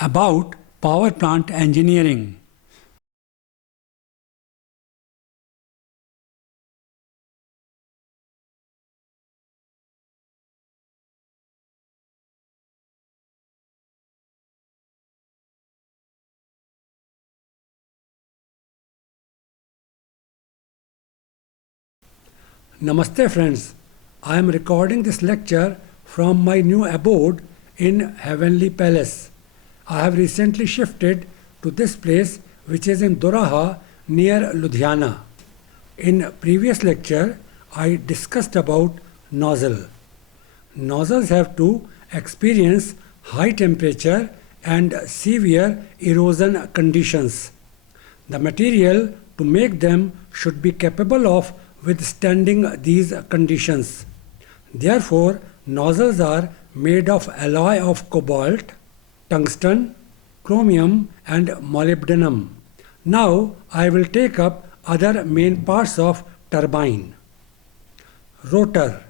About power plant engineering. Namaste friends, I am recording this lecture from my new abode in Heavenly Palace. I have recently shifted to this place which is in Doraha near Ludhiana. In previous lecture, I discussed about nozzle. Nozzles have to experience high temperature and severe erosion conditions. The material to make them should be capable of withstanding these conditions. Therefore, nozzles are made of alloy of cobalt, tungsten, chromium and molybdenum. Now I will take up other main parts of turbine. Rotor.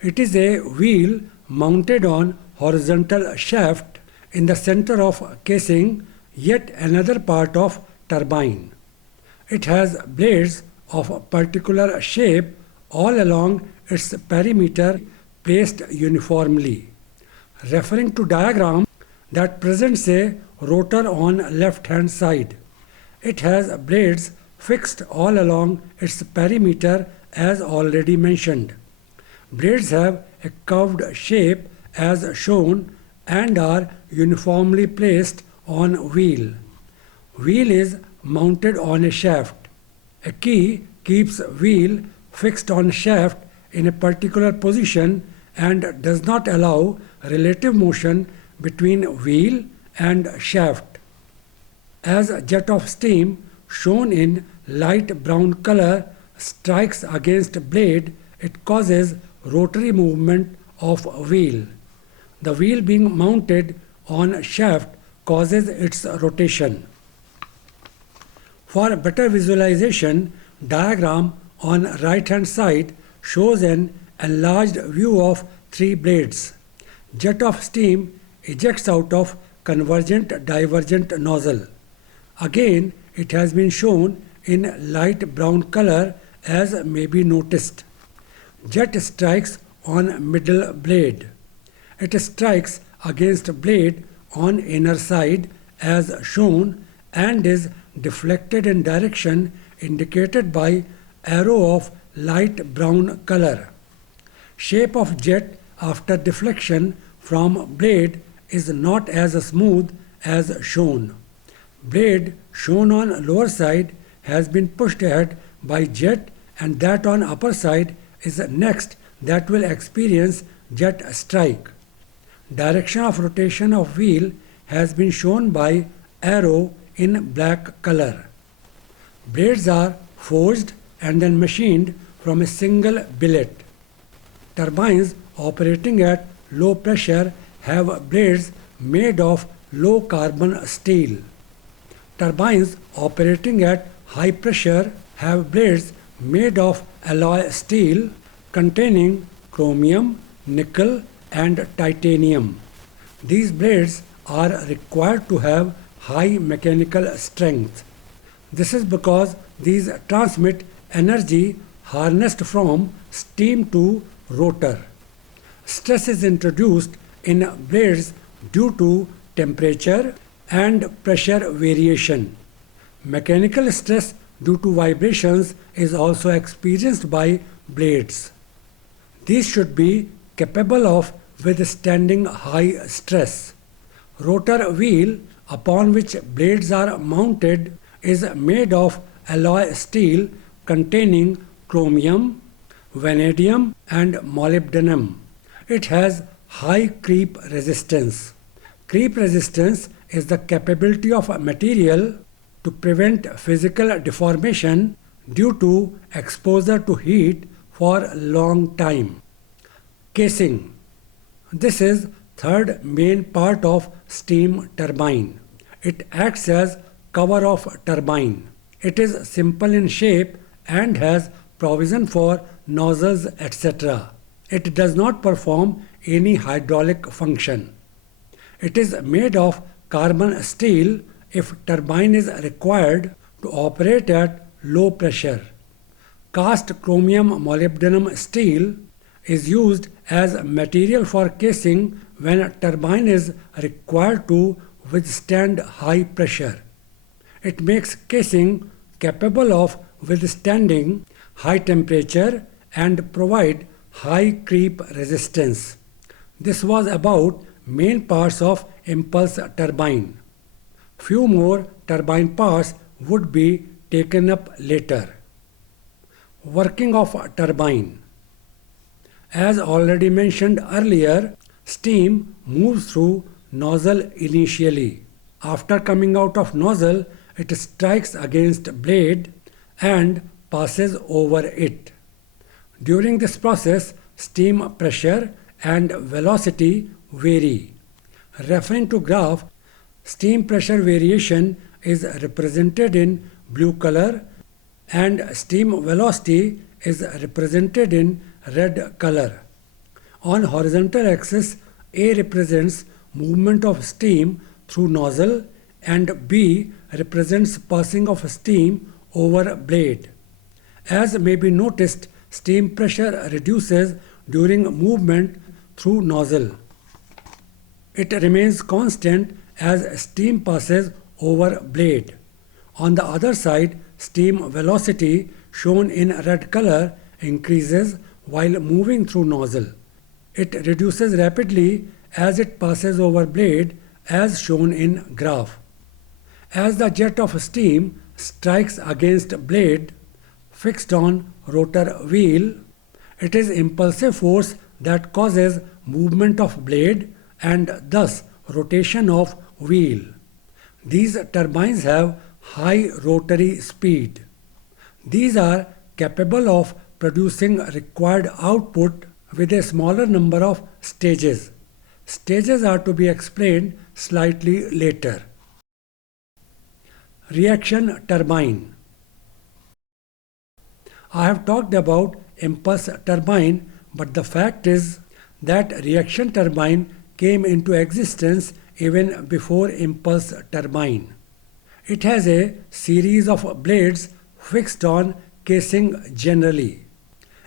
It is a wheel mounted on horizontal shaft in the center of casing, yet another part of turbine. It has blades of particular shape all along its perimeter placed uniformly. Referring to diagram that presents a rotor on left hand side. It has blades fixed all along its perimeter as already mentioned. Blades have a curved shape as shown and are uniformly placed on wheel. Wheel is mounted on a shaft. A key keeps wheel fixed on shaft in a particular position and does not allow relative motion between wheel and shaft. As a jet of steam shown in light brown color strikes against blade, it causes rotary movement of wheel. The wheel being mounted on shaft causes its rotation. For better visualization, diagram on right hand side shows an enlarged view of three blades. Jet of steam ejects out of convergent divergent nozzle. Again, it has been shown in light brown color as may be noticed. Jet strikes on middle blade. It strikes against blade on inner side as shown and is deflected in direction indicated by arrow of light brown color. Shape of jet after deflection from blade is not as smooth as shown. Blade shown on lower side has been pushed ahead by jet and that on upper side is next that will experience jet strike. Direction of rotation of wheel has been shown by arrow in black color. Blades are forged and then machined from a single billet. Turbines operating at low pressure have blades made of low carbon steel. Turbines operating at high pressure have blades made of alloy steel containing chromium, nickel and titanium. These blades are required to have high mechanical strength. This is because these transmit energy harnessed from steam to rotor. Stress is introduced in blades due to temperature and pressure variation. Mechanical stress due to vibrations is also experienced by blades. These should be capable of withstanding high stress. Rotor wheel upon which blades are mounted is made of alloy steel containing chromium, vanadium and molybdenum. It has high creep resistance. Creep resistance is the capability of a material to prevent physical deformation due to exposure to heat for a long time. Casing. This is third main part of steam turbine. It acts as cover of turbine. It is simple in shape and has provision for nozzles etc. It does not perform any hydraulic function. It is made of carbon steel if turbine is required to operate at low pressure. Cast chromium molybdenum steel is used as material for casing when a turbine is required to withstand high pressure. It makes casing capable of withstanding high temperature and provide high creep resistance. This was about main parts of impulse turbine. Few more turbine parts would be taken up later. Working of a turbine. As already mentioned earlier, steam moves through nozzle initially. After coming out of nozzle, it strikes against blade and passes over it. During this process, steam pressure and velocity vary. Referring to graph, steam pressure variation is represented in blue color and steam velocity is represented in red color. On horizontal axis, A represents movement of steam through nozzle and B represents passing of steam over blade. As may be noticed, steam pressure reduces during movement through nozzle. It remains constant as steam passes over blade. On the other side, steam velocity shown in red color increases while moving through nozzle. It reduces rapidly as it passes over blade as shown in graph. As the jet of steam strikes against blade fixed on rotor wheel, it is impulsive force that causes movement of blade and thus rotation of wheel. These turbines have high rotary speed. These are capable of producing required output with a smaller number of stages. Stages are to be explained slightly later. Reaction turbine. I have talked about impulse turbine, but the fact is that reaction turbine came into existence even before impulse turbine. It has a series of blades fixed on casing generally.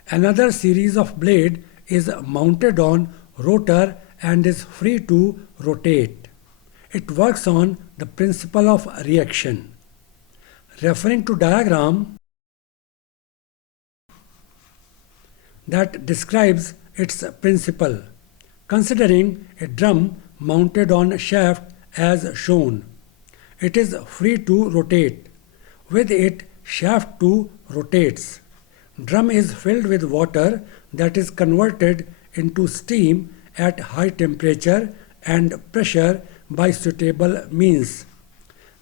Another series of blade is mounted on rotor and is free to rotate. It works on the principle of reaction. Referring to diagram that describes its principle, considering a drum mounted on a shaft as shown. It is free to rotate. With it, shaft 2 rotates. Drum is filled with water that is converted into steam at high temperature and pressure by suitable means.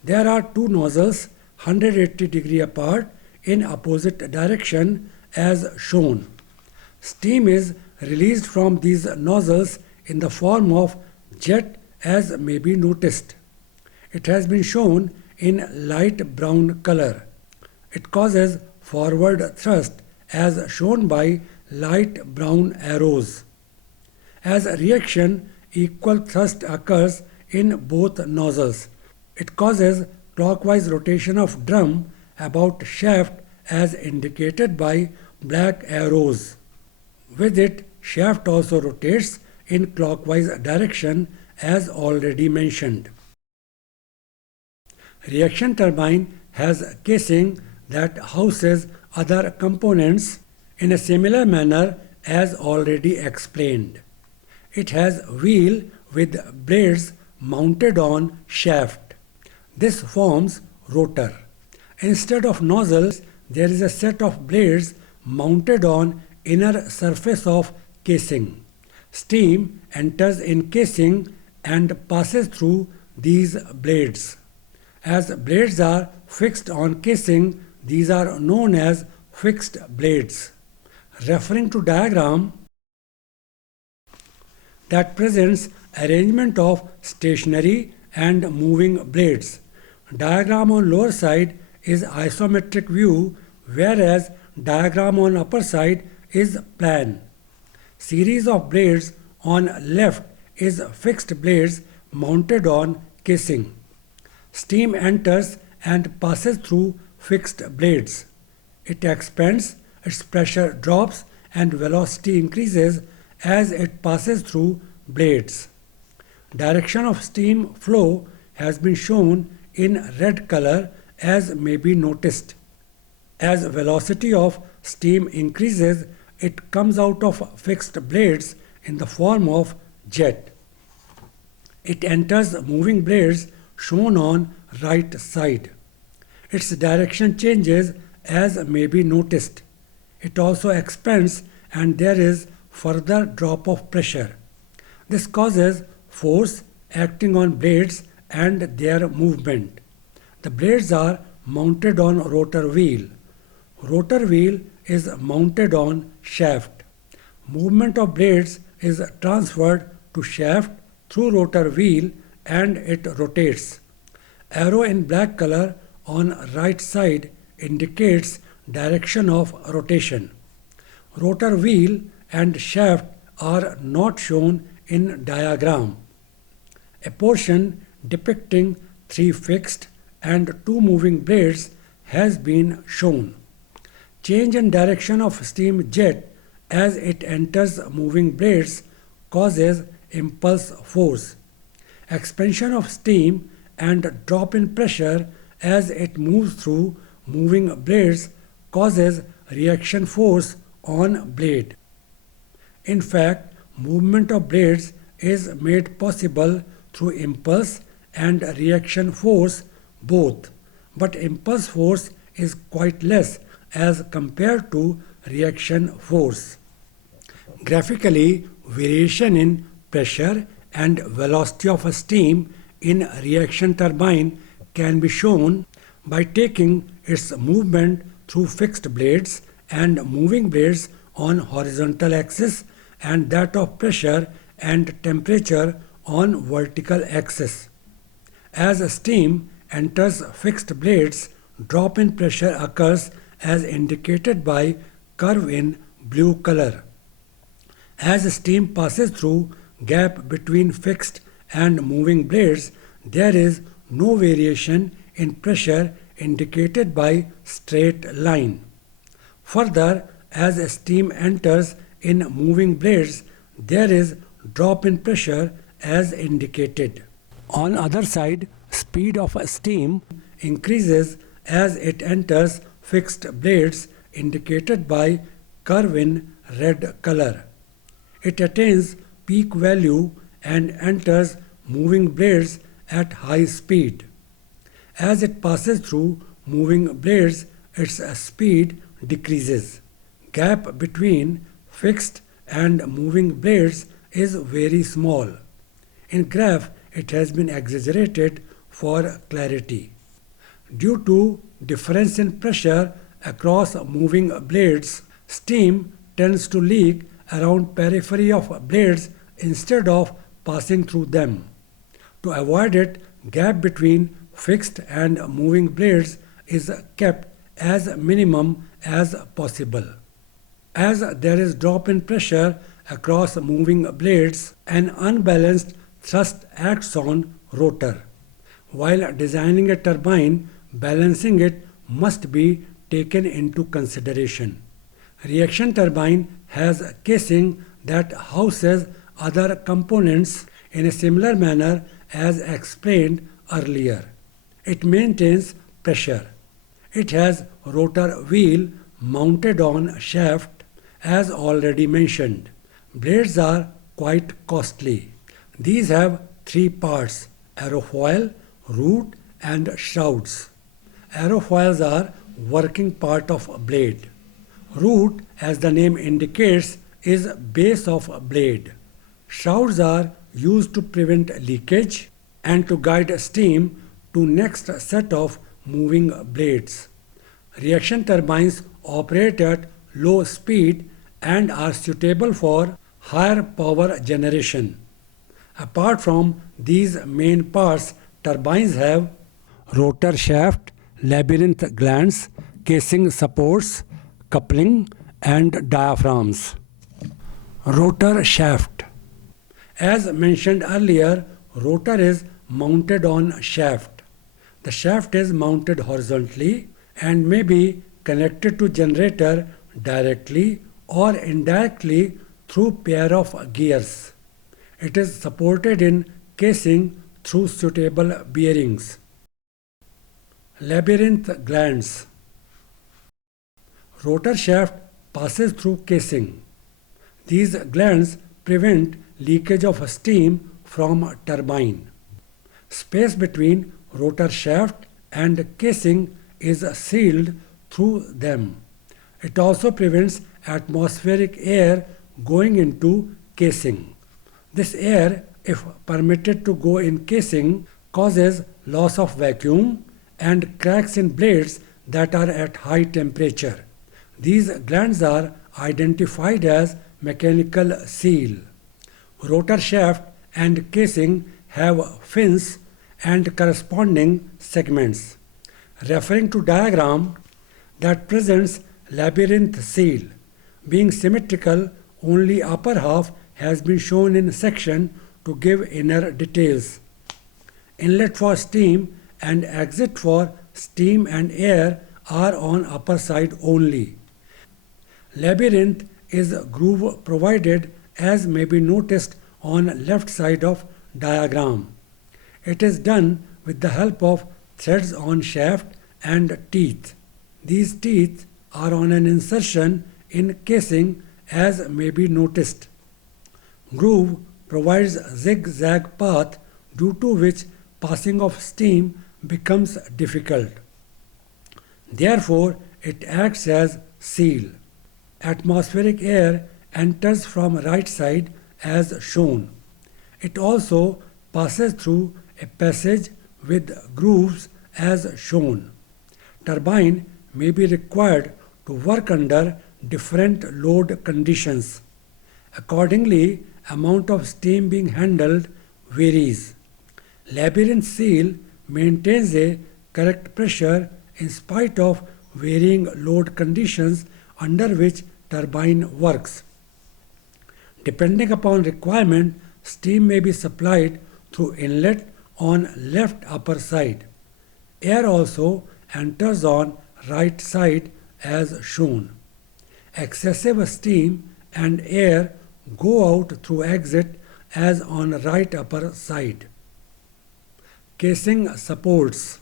There are two nozzles 180 degrees apart in opposite direction as shown. Steam is released from these nozzles in the form of jet as may be noticed. It has been shown in light brown color. It causes forward thrust as shown by light brown arrows. As a reaction, equal thrust occurs in both nozzles. It causes clockwise rotation of drum about shaft as indicated by black arrows. With it, shaft also rotates in clockwise direction as already mentioned. Reaction turbine has a casing that houses other components in a similar manner as already explained. It has wheel with blades mounted on shaft. This forms rotor. Instead of nozzles, there is a set of blades mounted on inner surface of casing. Steam enters in casing and passes through these blades. As blades are fixed on casing, these are known as fixed blades. Referring to diagram that presents arrangement of stationary and moving blades. Diagram on lower side is isometric view, whereas diagram on upper side is plan. Series of blades on left is fixed blades mounted on casing. Steam enters and passes through fixed blades. It expands, its pressure drops, and velocity increases as it passes through blades. Direction of steam flow has been shown in red color as may be noticed. As velocity of steam increases, it comes out of fixed blades in the form of jet. It enters moving blades shown on right side. Its direction changes as may be noticed. It also expands and there is further drop of pressure. This causes force acting on blades and their movement. The blades are mounted on rotor wheel. Rotor wheel is mounted on shaft. Movement of blades is transferred to shaft through rotor wheel and it rotates. Arrow in black color on right side indicates direction of rotation. Rotor wheel and shaft are not shown in diagram. A portion depicting 3 fixed and 2 moving blades has been shown. Change in direction of steam jet as it enters moving blades causes impulse force. Expansion of steam and drop in pressure as it moves through moving blades causes reaction force on blade. In fact, movement of blades is made possible through impulse and reaction force both, but impulse force is quite less as compared to reaction force. Graphically, variation in pressure and velocity of a steam in reaction turbine can be shown by taking its movement through fixed blades and moving blades on horizontal axis and that of pressure and temperature on vertical axis. As steam enters fixed blades, drop in pressure occurs as indicated by curve in blue color. As steam passes through gap between fixed and moving blades, there is no variation in pressure indicated by straight line. Further, as steam enters in moving blades, there is drop in pressure as indicated. On other side, speed of steam increases as it enters fixed blades indicated by curve in red color. It attains peak value and enters moving blades at high speed. As it passes through moving blades, its speed decreases. Gap between fixed and moving blades is very small. In graph, it has been exaggerated for clarity. Due to difference in pressure across moving blades, steam tends to leak around periphery of blades instead of passing through them. To avoid it, gap between fixed and moving blades is kept as minimum as possible. As there is drop in pressure across moving blades, an unbalanced thrust acts on rotor. While designing a turbine, balancing it must be taken into consideration. Reaction turbine has casing that houses other components in a similar manner as explained earlier. It maintains pressure. It has rotor wheel mounted on shaft as already mentioned. Blades are quite costly. These have 3 parts: aerofoil, root and shrouds. Aerofoils are working part of blade. Root, as the name indicates, is base of blade. Shrouds are used to prevent leakage and to guide steam to next set of moving blades. Reaction turbines operate at low speed and are suitable for higher power generation. Apart from these main parts, turbines have rotor shaft, labyrinth glands, casing supports, coupling and diaphragms. Rotor shaft. As mentioned earlier, rotor is mounted on shaft. The shaft is mounted horizontally and may be connected to generator directly or indirectly through pair of gears. It is supported in casing through suitable bearings. Labyrinth glands. Rotor shaft passes through casing. These glands prevent leakage of steam from turbine. Space between rotor shaft and casing is sealed through them. It also prevents atmospheric air going into casing. This air, if permitted to go in casing, causes loss of vacuum and cracks in blades that are at high temperature. These glands are identified as mechanical seal. Rotor shaft and casing have fins and corresponding segments. Referring to diagram that presents labyrinth seal, being symmetrical, only upper half has been shown in section to give inner details. Inlet for steam and exit for steam and air are on upper side only. Labyrinth is groove provided as may be noticed on left side of diagram. It is done with the help of threads on shaft and teeth. These teeth are on an insertion in casing as may be noticed. Groove provides zigzag path due to which passing of steam becomes difficult. Therefore, it acts as seal. Atmospheric air enters from right side as shown. It also passes through a passage with grooves as shown. Turbine may be required to work under different load conditions. Accordingly, amount of steam being handled varies. Labyrinth seal maintains a correct pressure in spite of varying load conditions under which turbine works. Depending upon requirement, steam may be supplied through inlet on left upper side. Air also enters on right side as shown. Excessive steam and air go out through exit as on right upper side. Casing supports.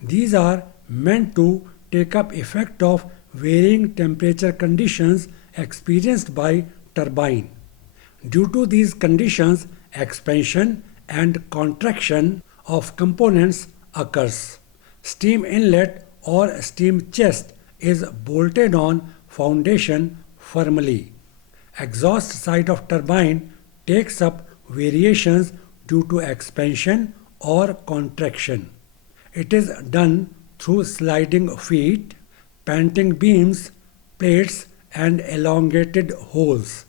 These are meant to take up effect of varying temperature conditions experienced by turbine. Due to these conditions, expansion and contraction of components occurs. Steam inlet or steam chest is bolted on foundation firmly. Exhaust side of turbine takes up variations due to expansion or contraction. It is done through sliding feet, panting beams, plates and elongated holes.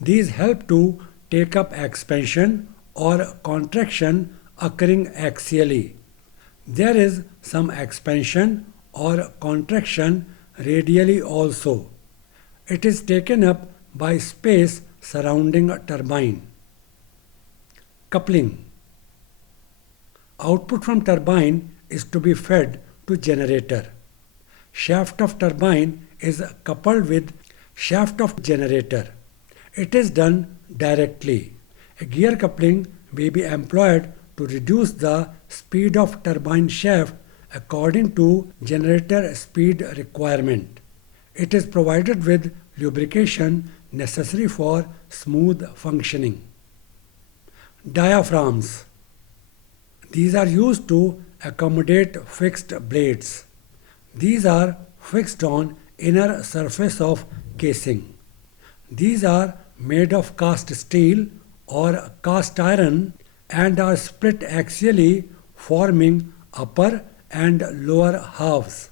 These help to take up expansion or contraction occurring axially. There is some expansion or contraction radially also. It is taken up by space surrounding a turbine. Coupling. Output from turbine is to be fed to generator. Shaft of turbine is coupled with shaft of generator. It is done directly. A gear coupling may be employed to reduce the speed of turbine shaft according to generator speed requirement. It is provided with lubrication necessary for smooth functioning. Diaphragms. These are used to accommodate fixed blades. These are fixed on inner surface of casing. These are made of cast steel or cast iron and are split axially forming upper and lower halves.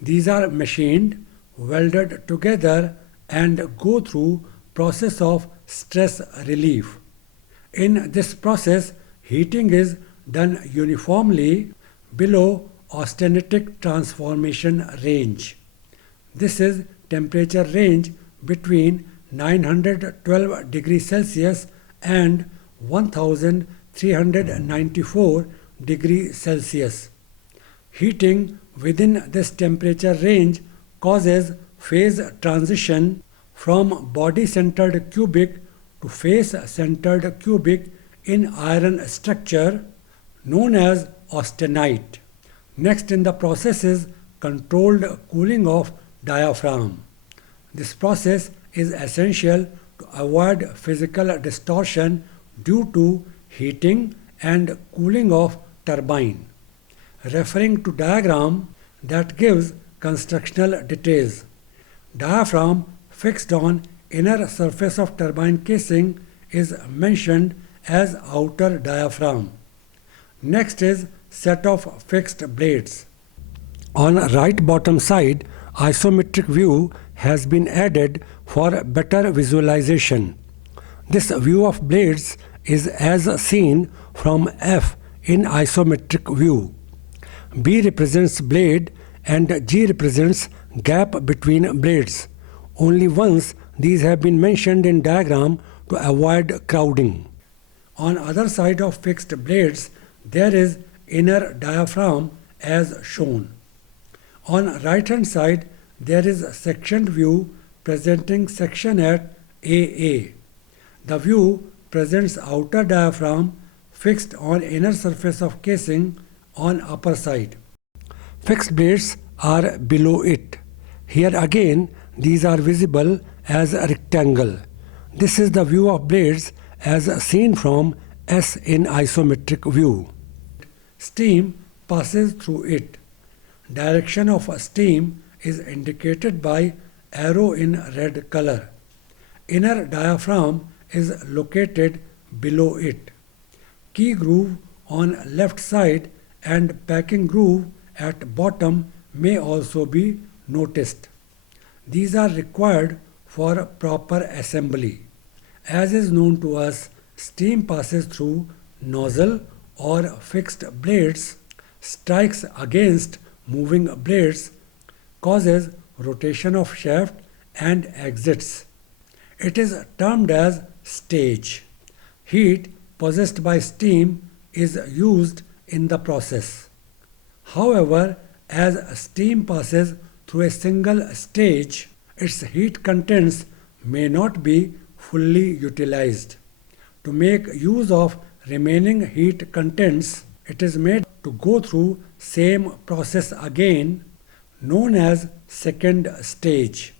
These are machined, welded together and go through process of stress relief. In this process, heating is done uniformly below austenitic transformation range. This is temperature range between 912 degrees Celsius and 1000 394 degrees Celsius. Heating within this temperature range causes phase transition from body-centered cubic to face-centered cubic in iron structure known as austenite. Next in the process is controlled cooling of diaphragm. This process is essential to avoid physical distortion due to heating and cooling of turbine. Referring to diagram that gives constructional details. Diaphragm fixed on inner surface of turbine casing is mentioned as outer diaphragm. Next is set of fixed blades. On right bottom side, isometric view has been added for better visualization. This view of blades is as seen from F in isometric view. B represents blade and G represents gap between blades. Only once these have been mentioned in diagram to avoid crowding. On other side of fixed blades, there is inner diaphragm as shown. On right hand side, there is a sectioned view presenting section at AA. The view presents outer diaphragm fixed on inner surface of casing on upper side. Fixed blades are below it. Here again, these are visible as a rectangle. This is the view of blades as seen from S in isometric view. Steam passes through it. Direction of steam is indicated by arrow in red color. Inner diaphragm is located below it. Key groove on left side and packing groove at bottom may also be noticed. These are required for proper assembly. As is known to us, steam passes through nozzle or fixed blades, strikes against moving blades, causes rotation of shaft and exits. It is termed as stage. Heat possessed by steam is used in the process. However, as steam passes through a single stage, its heat contents may not be fully utilized. To make use of remaining heat contents, it is made to go through same process again, known as second stage.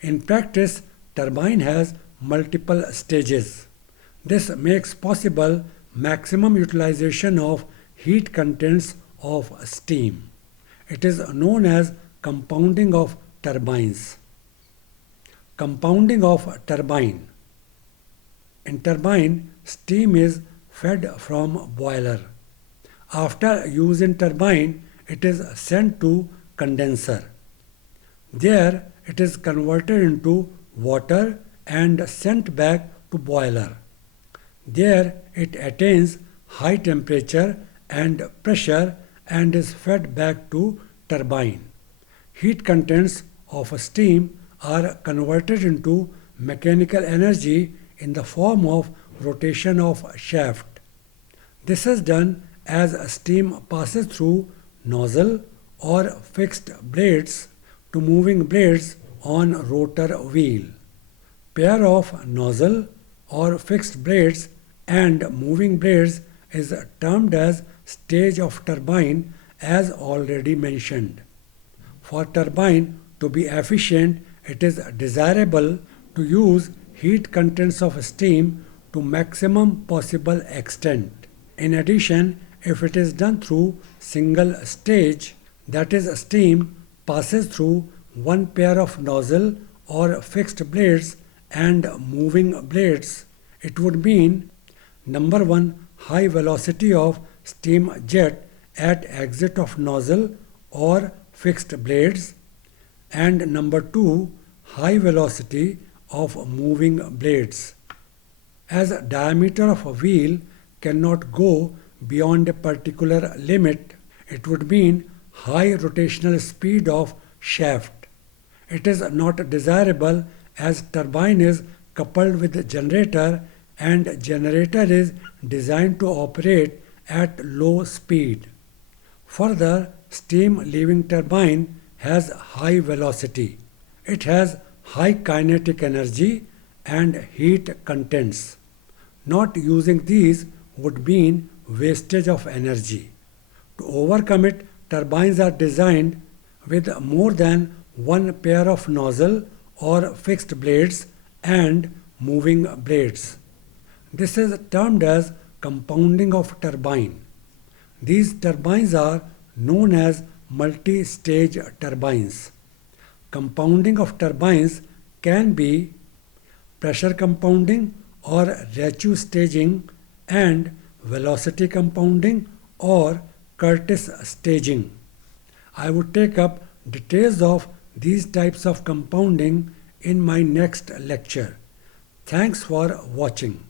In practice, turbine has multiple stages. This makes possible maximum utilization of heat contents of steam. It is known as compounding of turbines. Compounding of turbine. In turbine, steam is fed from boiler. After use in turbine, it is sent to condenser. There, it is converted into water and sent back to boiler. There, it attains high temperature and pressure and is fed back to turbine. Heat contents of steam are converted into mechanical energy in the form of rotation of shaft. This is done as steam passes through nozzle or fixed blades to moving blades on rotor wheel. Pair of nozzle or fixed blades and moving blades is termed as stage of turbine as already mentioned. For turbine to be efficient, it is desirable to use heat contents of steam to maximum possible extent. In addition, if it is done through single stage, that is steam passes through one pair of nozzle or fixed blades and moving blades, it would mean number 1, high velocity of steam jet at exit of nozzle or fixed blades, and number 2, high velocity of moving blades. As diameter of a wheel cannot go beyond a particular limit, it would mean high rotational speed of shaft. It is not desirable as turbine is coupled with generator and generator is designed to operate at low speed. Further, steam leaving turbine has high velocity. It has high kinetic energy and heat contents. Not using these would mean wastage of energy. To overcome it, turbines are designed with more than one pair of nozzle or fixed blades and moving blades. This is termed as compounding of turbine. These turbines are known as multi-stage turbines. Compounding of turbines can be pressure compounding or ratio staging and velocity compounding or Curtis staging. I would take up details of these types of compounding in my next lecture. Thanks for watching.